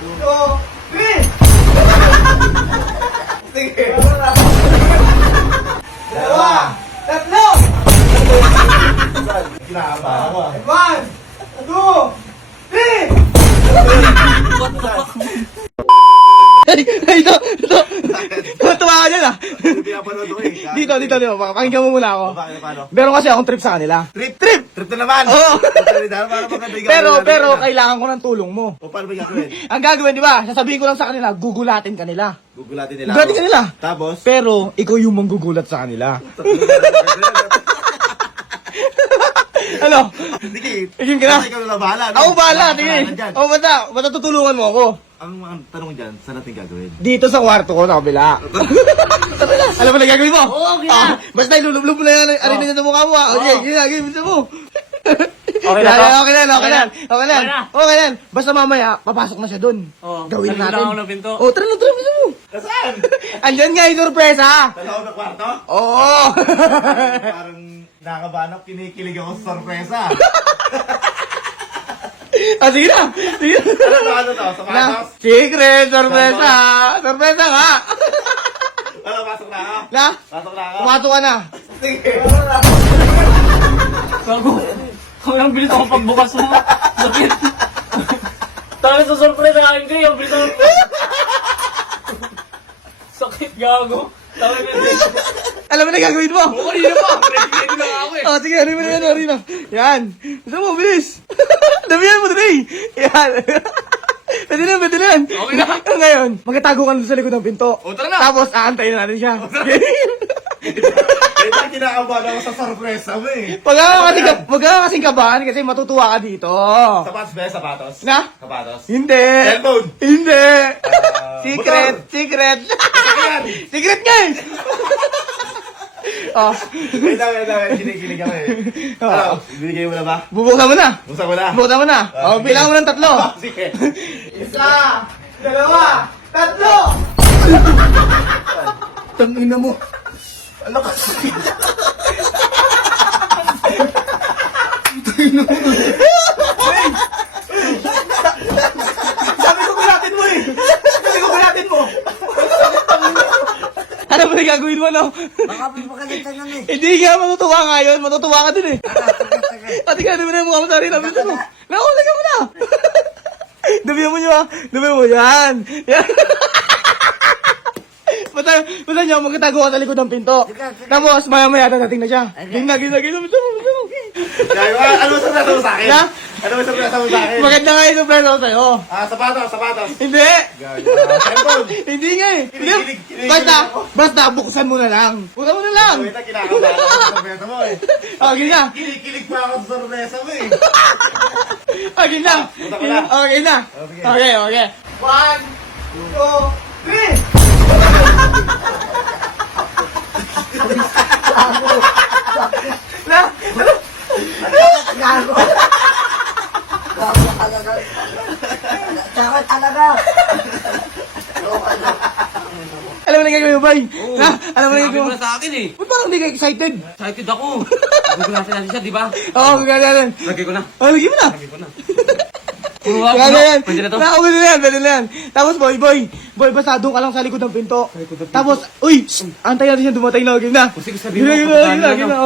Sige. Dalawa. Tatlo. Kinakabahan ako ah. 1, 2, 3. Ito. Tuwa ka dyan ah. Hindi napanood ko eh. Dito. Pakinggan mo muna ako. Paano? Meron kasi akong trip sa kanila. Trip na naman! Oo. Para maganda yung Pero kailangan ko ng tulong mo. O paano ba gagawin? Ang gagawin, di ba? Sasabihin ko lang sa kanila, gugulatin kanila. Gugulatin nila Gugulatin kanila. Tapos? Pero, ikaw yung manggugulat sa kanila. Ano? Sige. Ikaw ka na? Ikaw na bahala. no? Ako bahala, Wala sige. kasalanan dyan. Basta tutulungan mo ako. Ang tanong dyan, saan natin gagawin? Dito sa kwarto ko, sa kabila. Alam mo na gagawin mo? Oo, okay na. Basta ilulublog mo na yan, arin na sa mukha mo. Okay, gagawin mo. Okay na to? Okay na. Basta mamaya, papasok na siya dun. Oo. Gawin Saludan natin. ako ng pinto. Oh, tara na, bisa mo. Saan? Andyan nga yung sorpresa. Sa loob ng kwarto? Oo. Parang nakakabahan ako, kinikilig ako sa sorpresa. Sige na. Ano to? Sa patos? Secret, sorpresa. Sorpresa nga. Ano, pasok na ako? Pasok na ako? Pumasok ka na. Sige. Gago. Ang bilis ako pagbukas mo. Sakit. Tawag sa surprise sa akin kayo. Ang bilis ako. Sakit, gago. Tawag na din. Alam mo na gagawin mo. Oo, hindi pa. Ready na ako eh. Sige, ano mo na yan. Yan. Gusto mo, bilis. Damihan mo dali. Yan. Pwede na yan. Okay na. Ngayon, magtatago ka sa likod ng pinto. O, tara na. Tapos, aantayin na natin siya. Ito ang kinakabahan ako sa sorpresa mo eh. Wag ka kasing kabahan kasi matutuwa ka dito. Sapatos ba? Sapatos? Na? Sapatos? Hindi. Cellphone? Hindi. Motor? Secret. Sasakyan? Secret nga eh. Oh, Wait lang. Kinikilig ako eh. Ano? Binigay mo na ba? bubuksan mo na. Buksan ko na. Buksan mo na. Oh, sige. bilang mo ng 3. Sige. 1, 2, 3. Tangina mo. Ano kasi? Sabi ko gulatin mo eh. Ano ba yung gagawin mo, no? Makapagpagalitan yan eh. Hindi ka matutuwa ngayon. Matutuwa ka din eh. Pati ka, dumi na yung mukha mo sa rin. Lagyan mo na. Damihan mo nyo ah. Damihan mo. Yan. Basta nyo, magkatago ka sa likod ng pinto. Tapos, maya-maya dadating na siya. Gina. Basta mo. Ano sa surpresa mo sa akin? Na? Ano sa surpresa mo sa akin? Maganda nga yung surprise ako sa'yo. Sapatos. Hindi. Cellphone. Hindi nga eh. Kinikilig Basta, buksan mo na lang. Buksan mo na lang. Wait lang, kinakabahan ako sa sorpresa mo eh. Okay na. Kinikilig pa ako sa sorpresa mo eh. Okay na. Buta ko na. Okay na. Sige. Okay. 1, 2, 3. Na? Sakit talaga. Alam mo na gagawin mo, boy? Ha? Alam mo na Sabi gagawin mo mo? na sa akin eh. Ba't parang hindi ka excited? Excited ako. Gugulatin natin siya, di ba? Oo, gagawin. Lagay ko na. Lagyan mo na. Lagay ko na. Puro ako. Gagawin. Pwede na to. Pwede na yan. Tapos, boy, basta doon ka lang sa likod ng pinto. Tapos, uy, antay natin siya dumatay na, okay na. Sige, sabihin mo.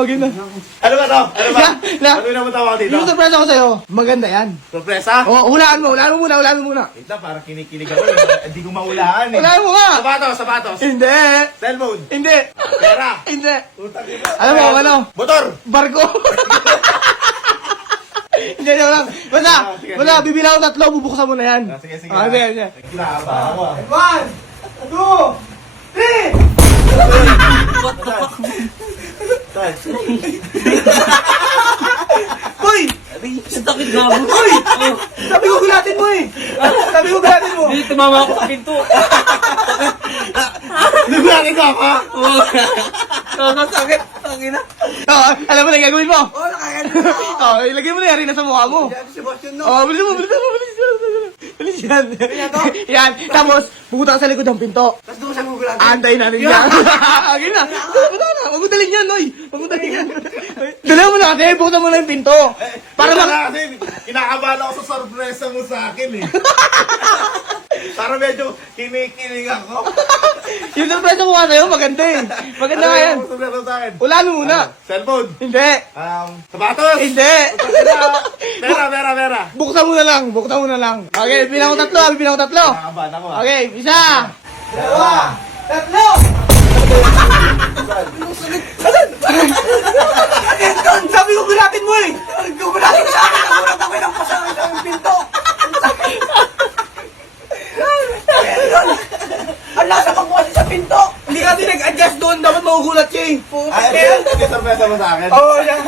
Okay na. Ano ba to? Ano ba? La. Ano yung naman tawag dito? Yung surprise ako sa'yo, maganda yan. Sorpresa? Oo, hulaan mo muna. Wait lang, parang kinikilig ako eh. Hindi ko maulaan eh. Hulaan mo nga. Sapatos. Hindi. Cellphone. Hindi. Pera. Hindi. Utang ina. Alam mo, ano? Motor. Barko. Hindi lang. Basta, bibilang ko 3, bubuksan mo na yan. Sige. Sige. Kinakabahan ako ah. 1, 2, 3. Saan? Boy! Sakit na ako. Boy! Sabi ko gulatin mo eh! Hindi, tumama ako sa pinto. Nagulangin ka pa! Sakit. Tangina. Oo, alam mo na yung gagawin mo? Oh, nakakain na ako. Oo, ilagay mo na yan rin sa mukha mo. Sebastian, no? Oo, bilis yan. Yan, tapos, pupunta ka sa likod ng pinto. Tapos doon siya gugulatin. Antayin natin yan. Okay na. Punta na. Huwag mo dalhin yan, Noy. Dala mo na kasi, buksan mo na yung pinto. Para Para lang... kasi kinakabahan ako sa sorpresa mo sa akin eh. Para medyo kinikilig ako. Yung surprise ko nga sa'yo, maganda eh. Maganda nga yan. Ano yung surprise sa akin? Ulan mo muna. Cellphone. Hindi. Sapatos. Hindi. Pera. Buksan mo na lang. Buksan mo na lang. Okay, bilang ko tatlo. Bilang ko tatlo. Nakakabahan ako ah. Okay, isa. Dalawa. Tatlo. Sabi ko gulatin mo eh. Gulatin sa akin. Nagulat ako ng pasangin sa pinto. Ang lasa pagkuha sa pinto. Hindi kasi nag-adjust doon. Dapat magugulat siya eh. Ay, ito yung surprise mo sa akin. Oo, yan.